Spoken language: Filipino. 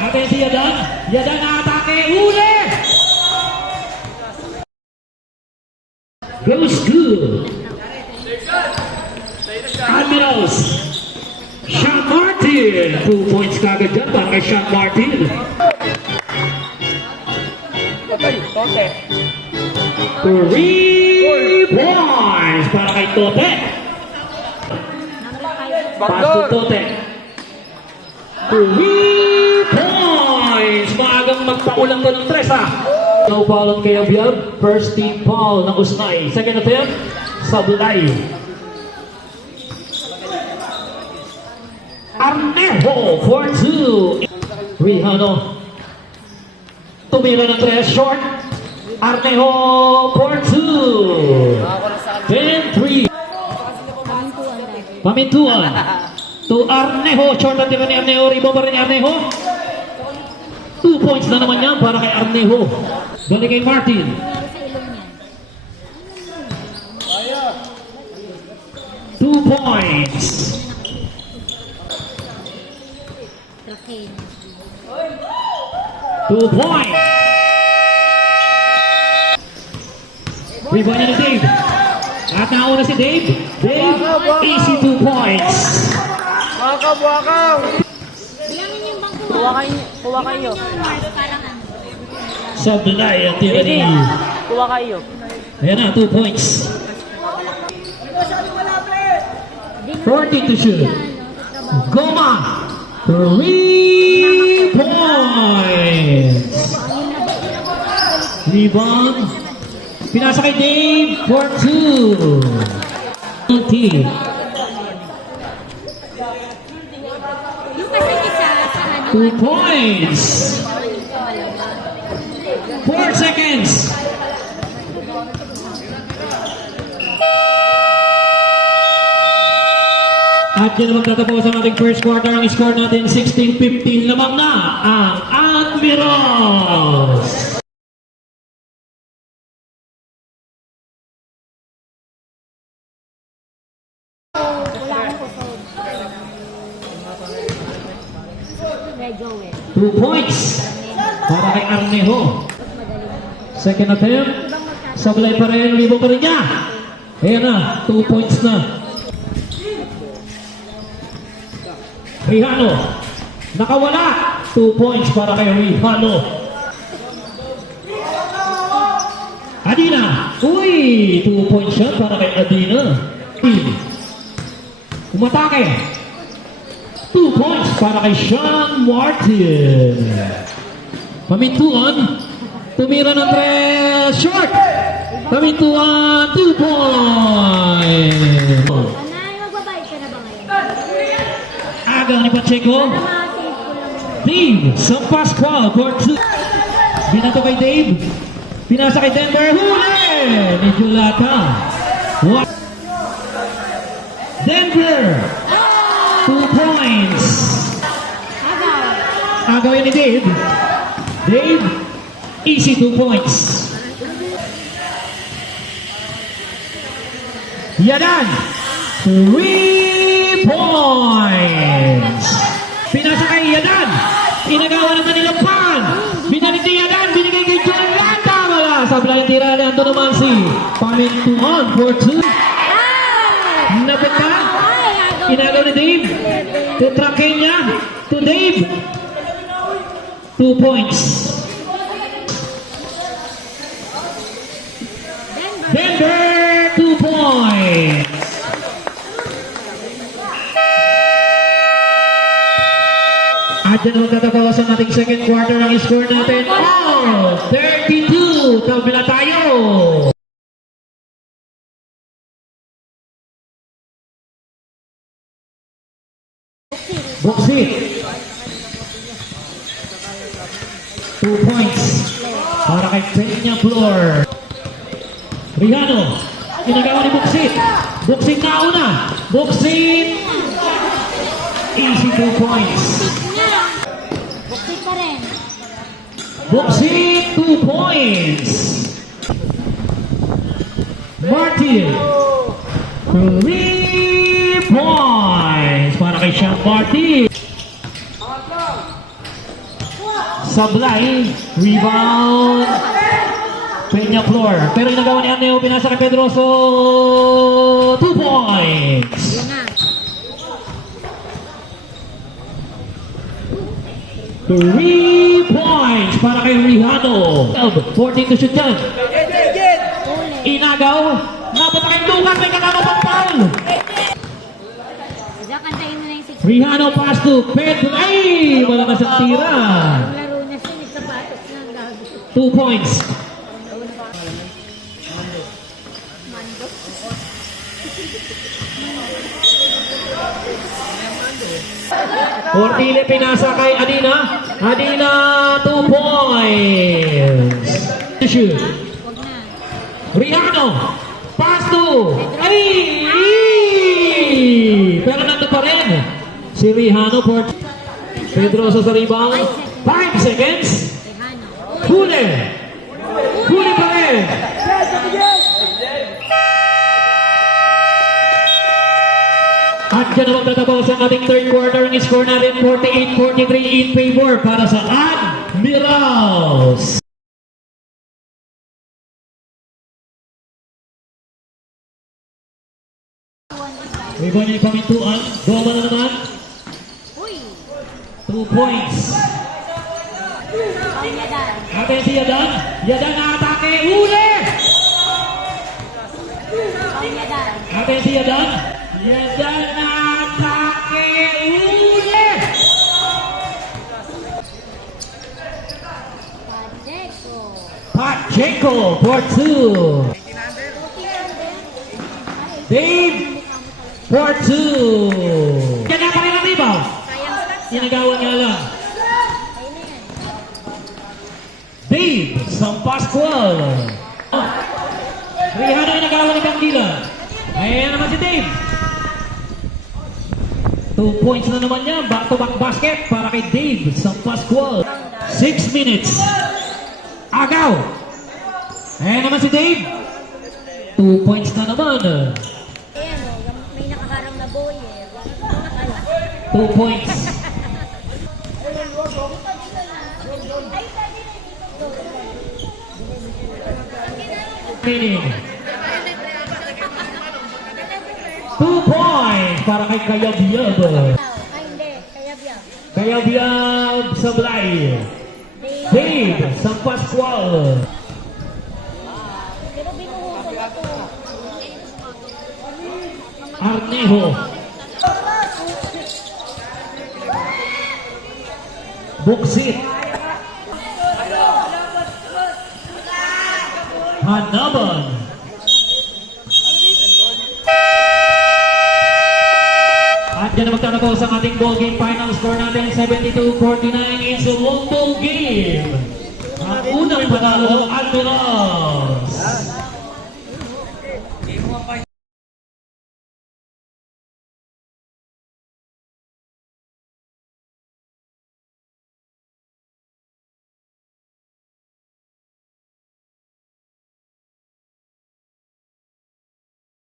Atin si Yadan. Yadan na atake. Uli! Goes good. Admirals. Sean Martin. 2 points kagad dyan para kay Sean Martin. 3 points para kay Tote. Pass to Tote. 3 points. Maagang magpaulang to ng 3 ha. No foul kay Abiab. First team foul ng Usnay. Second attempt, Sablay. Arnejo for 2. Rihano. Tumira ng 3 short. Arnejo for 2. 10-3. Pamintuan. To Arnejo. Short ang tira ni Arnejo. Rebound pa rin ni Arnejo. 2 points na naman yan para kay Arnejo. Balik kay Martin. 2 points. 2 points. Rebound niya ni Dave. At nauna si Dave. Dave, easy 2 points. Wakaw! Kuha kayo. Sablay ang tira ni. Kuha kayo. Ayan na, 2 points. 14 to shoot. Goma. 3 points. Rebound. Pinasa kay Dave for 2. 2 points. 4 seconds. At yan naman tatapos ang ating first quarter. Ang score natin 16-15. Lamang na ang Admirals. Two points para kay Arnejo. Second attempt. Sablay pa rin. Libo pa rin niya. Ayan na. 2 points na. Rihano. Nakawala. 2 points para kay Rihano. Adina. Uy. 2 points siya para kay Adina. Umatake. 2 points para kay Sean Martin. Pamintuan. Tumira ng 3 short. Pamintuan. 2 points. Aga ni Pacheco. Dave. San Pascual. Court 2. Binato kay Dave. Pinasa kay Denver. Huli. Ni Julata. Denver. 2 points. Agawin ni Dave. Dave, easy 2 points. Yadan, 3 points. Pinasa kay Yadan. Inagawa naman nilang pan. Binalit ni Yadan. Binigay kay Julata. Wala. Sablay tira ni Anton Amansi. Pamintuan for 2. Napit ka? Inagaw ni Dave. To Trakin niya. To Dave. 2 points. Denver, 2 points. At dyan naman tatapos ang ating second quarter. Ang score natin. 32. Kabila tayo. Buksi. 2 points para kay Peña Flor. Rihano. Inagawa ni Buksi. Buksi na una. Buksi. Easy 2 points. Buksi pa rin. Buksi 2 points. Martin. 3 points para kay Sean Martin. Sablay, rebound, Peña Flor. Pero inagawa ni Arneo, pinasa kay Pedroso, 2 points. Yun na. 3 points para kay Rijano. 14 to shoot dyan. Inagaw, napata kay Lucas, may kasama pang foul. Diyan, kantayin mo na yung 6. Rijano pass to Pedro. Ay, wala na siyang tira. Ang laro na siya, nagsapatos na ang gago. 2 points. Mando. Cortile pinasa kay Adina. Adina, 2 points. Shoot. Huwag na. Rijano, pass to. Ay! Pero nandun pa rin. Si Rijano for Pedroso sa rebound. 5 seconds. Tejano. Huli. Huli pa rin. At dyan na magtatapos ang ating third quarter. Ang score natin 48-43 in favor para sa Admirals. Iba niya yung pamintuan. Goma na naman. Uy! 2 points. Panyadan. Atin si Yadan. Yadan na atake. Huli! Panyadan. Atin si Yadan. Yadan na atake. Huli! Pacheco. Pacheco for 2. Dave for 2. Yan na pa rin ang rebound. Sayang stats. Inagawan niya lang. Ayun na yan. Dave San Pascual. Rijano inagawan ni Candila. Ayan naman si Dave. 2 points na naman niya. Back-to-back basket para kay Dave San Pascual. 6 minutes. Agaw. Ayan naman si Dave. 2 points na naman. Ayan o, may nakaharang na boy eh. 2 points. Meaning 2 points para kay Kayabyab. Ay hindi, kaya biyak. Kayabyab Sablay. Dave San Pascual. Pero binuhusan na to. Arnejo. Buksit. Hanaban. At yan na magtatapos ang ating ball game. Final score natin 72-49 is a one ball game. Ang unang panalo, Admiral.